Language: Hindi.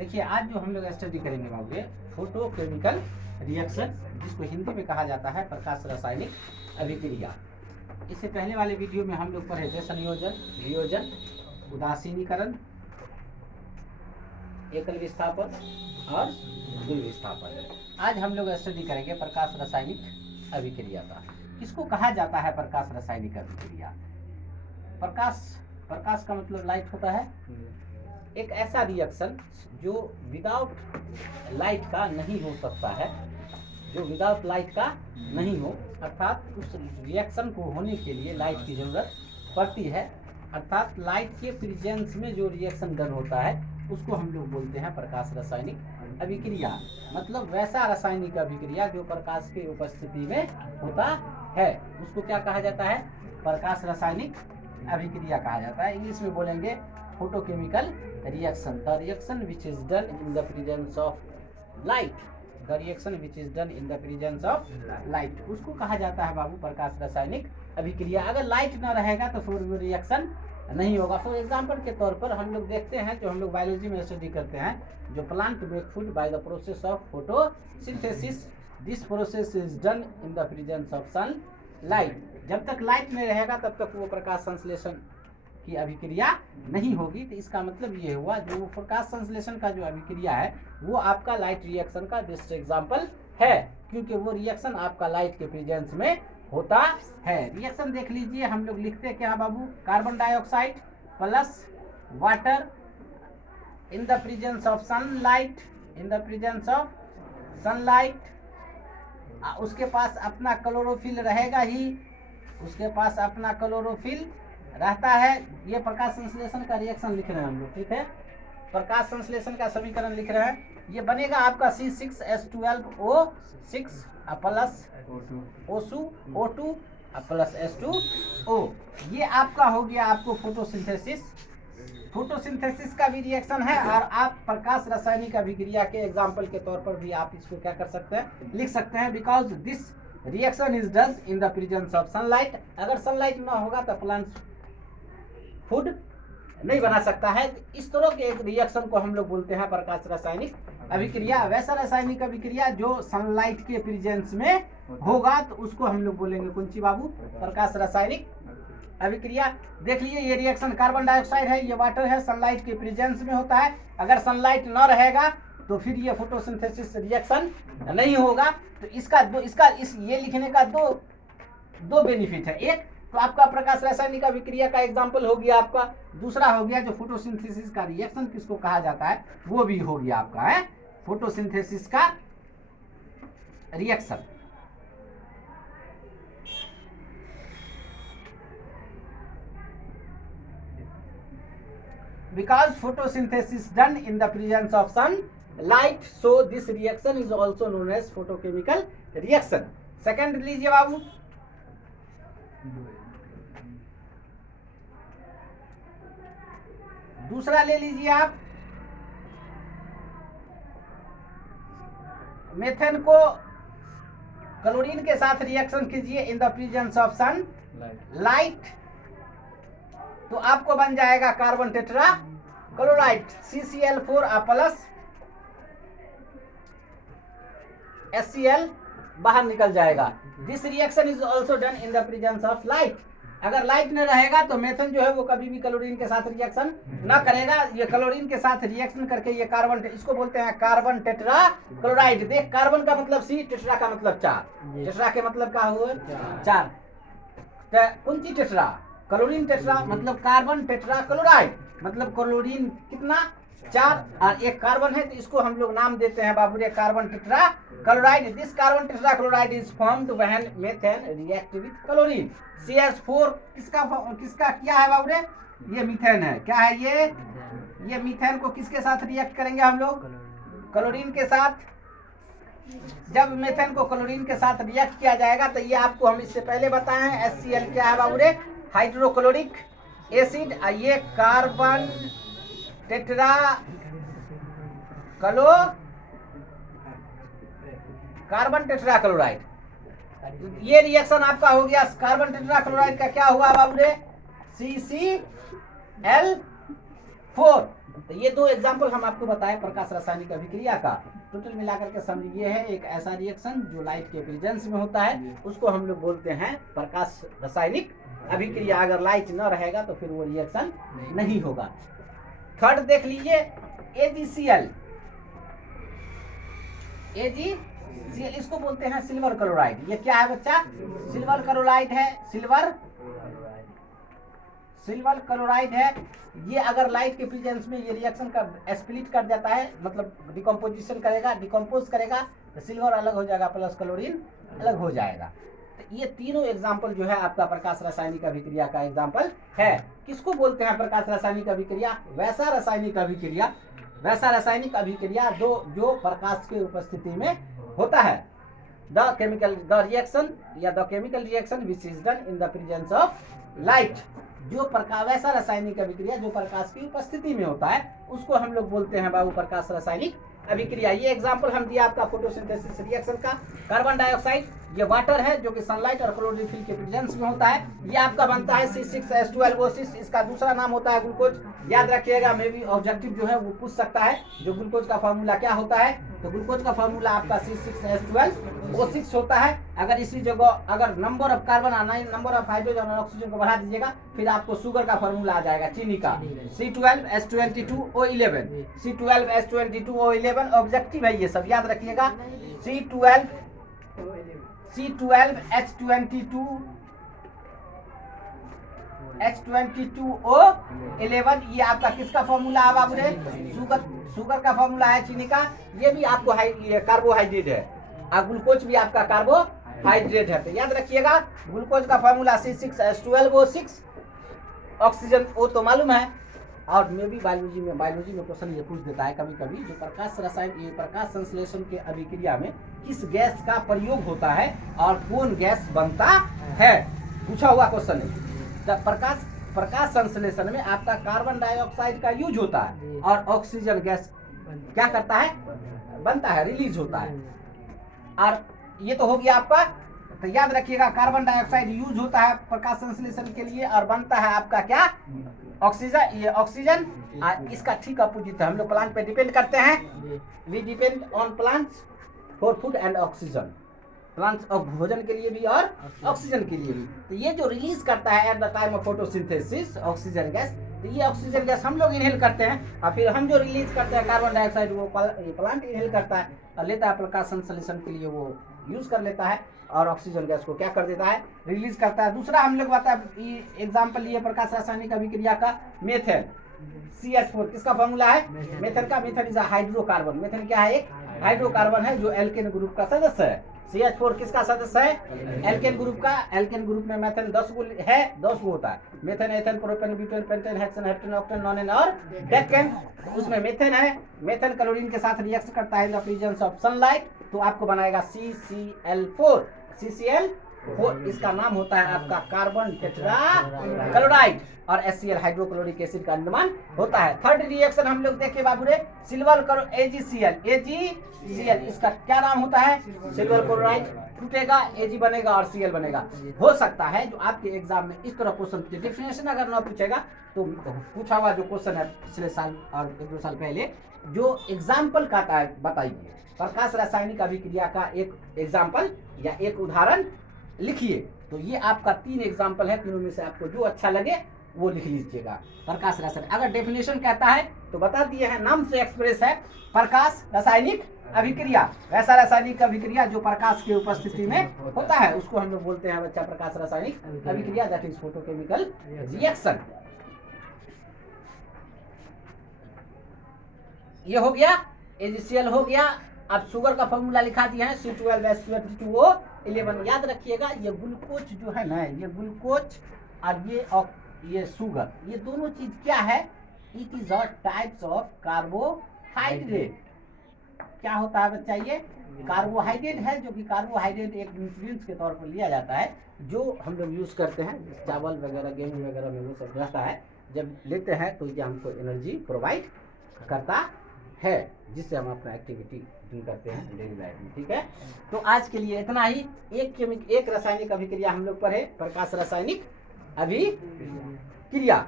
देखिए आज जो हम लोग स्टडी करेंगे बाबू ये फोटोकेमिकल रिएक्शन, जिसको हिंदी में कहा जाता है प्रकाश रासायनिक अभिक्रिया। इससे पहले वाले वीडियो में हम लोग पढ़े थे संयोजन, वियोजन, उदासीनीकरण, एकल विस्थापन और द्वितीय विस्थापन। आज हम लोग स्टडी करेंगे प्रकाश रासायनिक अभिक्रिया का। किसको कहा जाता है प्रकाश रासायनिक अभिक्रिया? प्रकाश का मतलब लाइट होता है। एक ऐसा रिएक्शन जो विदाउट लाइट का नहीं हो सकता है, जो विदाउट लाइट का नहीं हो, अर्थात उस रिएक्शन को होने के लिए लाइट की जरूरत पड़ती है। अर्थात लाइट के प्रेजेंस में जो रिएक्शन डन होता है उसको हम लोग बोलते हैं प्रकाश रासायनिक अभिक्रिया। मतलब वैसा रासायनिक अभिक्रिया जो प्रकाश की उपस्थिति में होता है उसको क्या कहा जाता है? प्रकाश रासायनिक अभिक्रिया कहा जाता है। इंग्लिश में बोलेंगे photochemical reaction, the reaction which is done in the presence of light, the reaction which is done in the presence of light, उसको कहा जाता है बाबू प्रकाश रासायनिक अभिक्रिया। अगर लाइट न रहेगा तो फिर वो रिएक्शन नहीं होगा। फॉर एग्जाम्पल के तौर पर हम लोग देखते हैं, जो हम लोग बायोलॉजी में स्टडी करते हैं, जो plant make food by the process of photosynthesis, this process is done in the presence of sun light. जब तक लाइट नहीं रहेगा तब तक वो प्रकाश संश्लेषण की अभिक्रिया नहीं होगी। तो इसका मतलब ये हुआ जो प्रकाश संश्लेषण का जो अभिक्रिया है वो आपका लाइट रिएक्शन का बेस्ट एग्जाम्पल है, क्योंकि वो रिएक्शन आपका लाइट के प्रेजेंस में होता है। रिएक्शन देख लीजिए, हम लोग लिखते क्या बाबू? Carbon dioxide plus water in the presence of sunlight, in the presence of sunlight. उसके पास अपना क्लोरोफिल रहेगा ही, उसके पास अपना क्लोरोफिल रहता है। ये प्रकाश संश्लेषण का रिएक्शन लिख रहे हैं हम लोग, ठीक है। प्रकाश संश्लेषण का समीकरण लिख रहे हैं, ये बनेगा आपका C6H12O6 plus O2 plus H2O। ये आपका हो गया आपको फोटोसिंथेसिस। फोटोसिंथेसिस का भी रिएक्शन है, और आप प्रकाश रासायनिक अभिक्रिया के एग्जाम्पल के तौर पर भी आप इसको क्या कर सकते हैं, लिख सकते हैं। Because this reaction is done in the presence of sunlight. अगर सनलाइट ना होगा तो प्लांट फूड नहीं बना सकता है। इस तरह के एक रिएक्शन को हम लोग बोलते हैं प्रकाश रासायनिक अभिक्रिया। वैसा रासायनिक अभिक्रिया जो सनलाइट के प्रेजेंस में होगा तो उसको हम लोग बोलेंगे कौन सी बाबू? प्रकाश रासायनिक अभिक्रिया। देख लीजिए ये रिएक्शन कार्बन डाइऑक्साइड है, ये वाटर है, सनलाइट के प्रेजेंस में होता है। अगर सनलाइट न रहेगा तो फिर ये फोटोसिंथेसिस रिएक्शन नहीं होगा। तो ये लिखने का दो बेनिफिट है। एक तो आपका प्रकाश रासायनिक अभिक्रिया का एग्जाम्पल हो गया आपका, दूसरा हो गया जो फोटोसिंथेसिस का रिएक्शन किसको कहा जाता है वो भी हो गया आपका है फोटोसिंथेसिस का reaction. Because photosynthesis done in the presence of sunlight, so this reaction is also known as photochemical reaction. Second लीजिए बाबू, दूसरा ले लीजिए आप। मेथेन को क्लोरीन के साथ रिएक्शन कीजिए in the presence of sun light, तो आपको बन जाएगा carbon tetrachloride CCl4 plus HCl बाहर निकल जाएगा। This reaction is also done in the presence of light. अगर लाइट न रहेगा तो मेथन जो है वो कभी भी क्लोरीन के साथ रिएक्शन न करेगा। ये क्लोरीन के साथ रिएक्शन करके ये कार्बन, इसको बोलते हैं कार्बन टेट्रा क्लोराइड। देख, कार्बन का मतलब C, टेट्रा का मतलब 4, टेट्रा के मतलब क्या हुआ 4। कौन सी टेट्रा? क्लोरीन टेट्रा मतलब कार्बन टेट्रा क्लोराइड, मतलब क्लोरीन कितना 4 और एक कार्बन है, तो इसको हम लोग नाम देते हैं बाबू रे carbon tetra chloride. This carbon tetra chloride is formed when methane react with chlorine. CH4 किसका क्या है बाबू रे? ये मीथेन है। क्या है ये मीथेन को किसके साथ रिएक्ट करेंगे हम लोग? क्लोरीन के साथ। जब मेथेन को क्लोरीन के साथ रिएक्ट किया जाएगा तो ये आपको हम इससे पहले बताए हैं HCl क्या है बाबू रे? Hydrochloric acid. ये कार्बन टेट्रा क्लोराइड। ये रिएक्शन आपका हो गया कार्बन टेट्रा क्लोराइड का क्या हुआ बाबू रे? CCl4। तो ये दो एग्जाम्पल हम आपको बताए प्रकाश रासायनिक अभिक्रिया का। टोटल मिलाकर के समझिए है एक ऐसा रिएक्शन जो लाइट के प्रेजेंस में होता है, उसको हम लोग बोलते हैं प्रकाश रासायनिक अभिक्रिया। अगर लाइट न रहेगा तो फिर वो रिएक्शन नहीं होगा। थर्ड देख लीजिए AgCl। AgCl इसको बोलते हैं सिल्वर क्लोराइड। ये क्या है बच्चा? सिल्वर क्लोराइड है। सिल्वर क्लोराइड है। ये अगर लाइट के प्रेजेंस में ये रिएक्शन का स्प्लिट कर जाता है, मतलब डिकम्पोजिशन करेगा, डिकम्पोज करेगा, तो सिल्वर अलग हो जाएगा प्लस क्लोरीन अलग हो जाएगा। तो ये तीनों एग्जाम्पल जो है आपका प्रकाश रासायनिक अभिक्रिया का एग्जाम्पल है। किसको बोलते हैं प्रकाश रासायनिक अभिक्रिया? वैसा रासायनिक अभिक्रिया जो प्रकाश के उपस्थिति में होता है। The chemical reaction which is done in the presence of light. जो प्रकाश वैसा रासायनिक अभिक्रिया जो प्रकाश की उपस्थिति में होता है, उसको हम लोग बोलते हैं बाबू प्रकाश रासायनिक अभिक्रिया। ये एग्जांपल हम दिया आपका फोटोसिंथेसिस रिएक्शन का। कार्बन डाइऑक्साइड ये वाटर है जो कि सनलाइट और क्लोरोफिल के प्रेजेंस में होता है। ये आपका बनता है C6H12O6। इसका दूसरा नाम होता है ग्लूकोज। याद रखिएगा, मे भी ऑब्जेक्टिव जो है वो पूछ सकता है जो ग्लूकोज का फार्मूला क्या होता है। तो ग्लूकोज का फार्मूला आपका C6H12O6 होता है। अगर इसी जगह अगर नंबर ऑफ कार्बन आना नंबर ऑफ हाइड्रोजन और ऑक्सीजन को बढ़ा दीजिएगा, फिर आपको शुगर का फार्मूला आ जाएगा चीनी का, C12H22O11। C12H22O11 ऑब्जेक्टिव है, ये सब याद रखिएगा। C12H22O11 ये आपका किसका फॉर्मूला है बाबू रे? शुगर का फॉर्मूला है चीनी का। ये भी आपको कार्बोहाइड्रेट है और ग्लूकोज भी आपका कार्बोहाइड्रेट है। तो याद रखिएगा ग्लूकोज का फॉर्मूला C6H12O6, ऑक्सीजन वो तो मालूम है। और मे भी बायोलॉजी में क्वेश्चन ये पूछ देता है कभी कभी, जो प्रकाश संश्लेषण के अभिक्रिया में किस गैस का प्रयोग होता है और कौन गैस बनता है, पूछा हुआ क्वेश्चन है। जब प्रकाश संश्लेषण में आपका कार्बन डाइऑक्साइड का यूज होता है और ऑक्सीजन गैस क्या करता है? बनता है, रिलीज होता है। और ये तो हो गया आपका। तो याद रखिएगा कार्बन डाइऑक्साइड यूज होता है प्रकाश संश्लेषण के लिए और बनता है आपका क्या? ऑक्सीजन। ये ऑक्सीजन इसका ठीक अपोजिट है। हम लोग प्लांट पे डिपेंड करते हैं। We depend on plants for food and oxygen. Plants भोजन के लिए भी और ऑक्सीजन के लिए भी। तो ये जो रिलीज करता है at the time of photosynthesis oxygen gas, तो ये ऑक्सीजन गैस हम लोग इनहेल करते हैं और फिर हम जो रिलीज करते हैं कार्बन डाइऑक्साइड वो प्लांट इनहेल करता है और लेता है। प्रकाश संश्लेषण के लिए वो यूज कर लेता है और ऑक्सीजन गैस को क्या कर देता है? रिलीज करता है। दूसरा हम लोग बता एग्जाम्पल लिए प्रकाश रासायनिक अभिक्रिया का मेथेन CH4। किसका फॉर्मूला है? मेथेन का। Methane is hydrocarbon. मेथेन क्या है? एक हाइड्रोकार्बन है जो एल्केन ग्रुप का सदस्य है। CH4 किसका सदस्य है? एल्केन ग्रुप का। एल्केन ग्रुप में मेथेन 10 गो है, 10 गो होता है। Methane, ethane, propane, butane, pentane, hexane, heptane, octane, nonane और डेकेन। उसमें मेथेन है। मेथेन क्लोरीन के साथ रिएक्ट करता है इन द प्रेजेंस ऑफ सनलाइट, तो आपको बनाएगा CCl4। इसका नाम होता है आपका कार्बन टेट्रा क्लोराइड और HCl हाइड्रोक्लोरिक एसिड का निर्माण होता है। थर्ड रिएक्शन हम लोग देखे बाबू रे, सिल्वर AgCl। इसका क्या नाम होता है? सिल्वर क्लोराइड टूटेगा, Ag बनेगा और Cl बनेगा। हो सकता है जो आपके एग्जाम में इस तरह क्वेश्चन पूछे, डेफिनेशन अगर ना पूछेगा तो पूछा हुआ जो क्वेश्चन है पिछले साल और 1-2 साल पहले, जो एग्जाम्पल का बताइए प्रकाश रासायनिक अभिक्रिया का एक एग्जाम्पल या एक उदाहरण लिखिए। तो ये आपका 3 एग्जाम्पल है, तीनों में से आपको जो अच्छा लगे वो लिख लीजिएगा। प्रकाश रासायनिक अगर डेफिनेशन कहता है तो बता दिए हैं, नाम से एक्सप्रेस है प्रकाश रासायनिक अभिक्रिया। वैसा रासायनिक अभिक्रिया जो प्रकाश की उपस्थिति में होता है उसको हम लोग बोलते हैं बच्चा प्रकाश रासायनिक अभिक्रिया, दैट इज फोटोकेमिकल रिएक्शन। ये हो गया, AgCl हो गया। अब शुगर का फॉर्मूला लिखा दिया है C12H22O11। याद रखिएगा ये ग्लूकोज जो है ना, ये ग्लूकोज और ये शुगर, ये दोनों चीज क्या है? It is a types of carbohydrate. क्या होता है बच्चा? ये कार्बोहाइड्रेट है, जो कि कार्बोहाइड्रेट एक न्यूट्रिएंट्स के तौर पर लिया जाता है, जो हम लोग यूज करते हैं चावल वगैरह, गेहूं वगैरह में वो सब रहता है। जब लेते हैं तो ये हमको एनर्जी प्रोवाइड करता है, जिससे हम अपना एक्टिविटी करते हैं डेली लाइफ में। ठीक है, तो आज के लिए इतना ही। एक रासायनिक अभिक्रिया हम लोग पढ़े, प्रकाश रासायनिक अभिक्रिया।